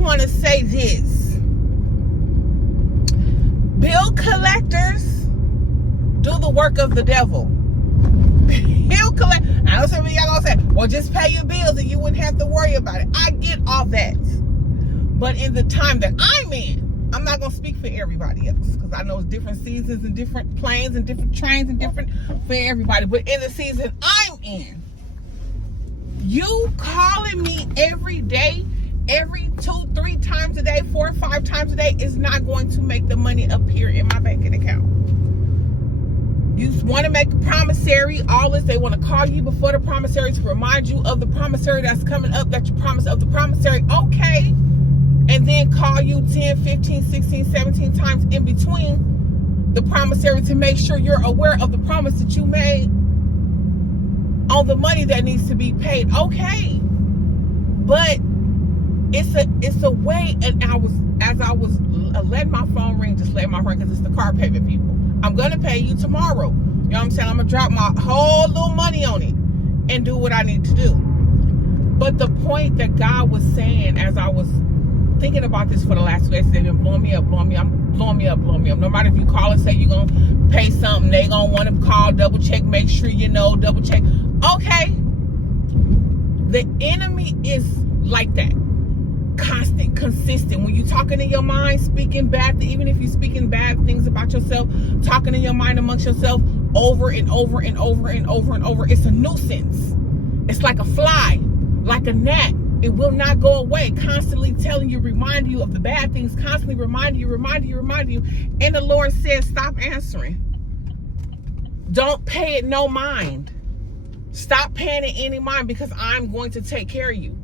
want to say this. Bill collectors do the work of the devil. Bill collect. I don't know what y'all gonna say, well, just pay your bills and you wouldn't have to worry about it. I get all that. But in the time that I'm in, I'm not gonna speak for everybody else, because I know it's different seasons and different planes and different trains and different for everybody. But in the season I'm in, you calling me every day, every 2-3 times a day, 4 or 5 times a day is not going to make the money appear in my banking account. You want to make a promissory, all this, they want to call you before the promissory to remind you of the promissory that's coming up, that you promised of the promissory, okay. And then call you 10, 15, 16, 17 times in between the promissory to make sure you're aware of the promise that you made on the money that needs to be paid. Okay. But it's a way, and as I was letting my phone ring, just letting my ring, because it's the car payment, people. I'm gonna pay you tomorrow. You know what I'm saying? I'm gonna drop my whole little money on it and do what I need to do. But the point that God was saying, as I was thinking about this for the last 2 days, they've been blowing me up. No matter if you call and say you're gonna pay something, they gonna want to call, double check, make sure you know, double check. Okay. The enemy is like that. Constant, consistent. When you talking in your mind, speaking bad, even if you're speaking bad things about yourself, talking in your mind amongst yourself over and over and over and over and over, it's a nuisance. It's like a fly, like a gnat. It will not go away. Constantly telling you, reminding you of the bad things, constantly reminding you. And the Lord says, stop answering. Don't pay it no mind. Stop paying it any mind, because I'm going to take care of you.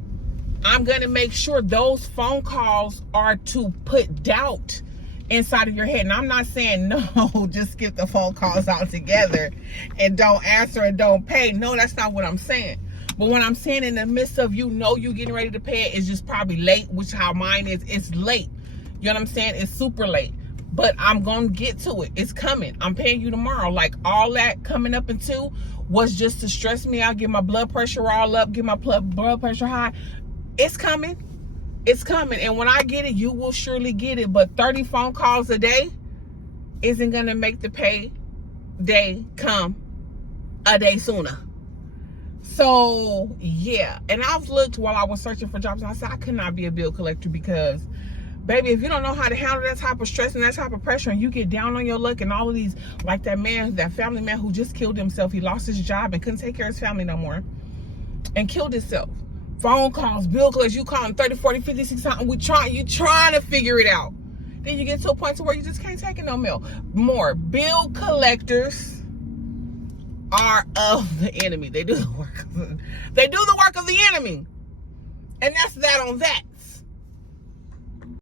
I'm going to make sure those phone calls are to put doubt inside of your head. And I'm not saying, no, just skip the phone calls altogether and don't answer and don't pay. No, that's not what I'm saying. But what I'm saying, in the midst of you getting ready to pay it, is just probably late, which how mine is. It's late. You know what I'm saying? It's super late. But I'm going to get to it. It's coming. I'm paying you tomorrow. Like, all that coming up into was just to stress me out, get my blood pressure all up, get my blood pressure high. It's coming. It's coming. And when I get it, you will surely get it. But 30 phone calls a day isn't going to make the pay day come a day sooner. So, yeah. And I've looked while I was searching for jobs, and I said I could not be a bill collector, because, baby, if you don't know how to handle that type of stress and that type of pressure, and you get down on your luck, and all of these, like that family man who just killed himself. He lost his job and couldn't take care of his family no more and killed himself. Phone calls, bill collectors, you calling 30, 40, 50, 60 times. You trying to figure it out. Then you get to a point to where you just can't take it no more. Bill collectors are of the enemy. They do the work of the enemy. And that's that on that.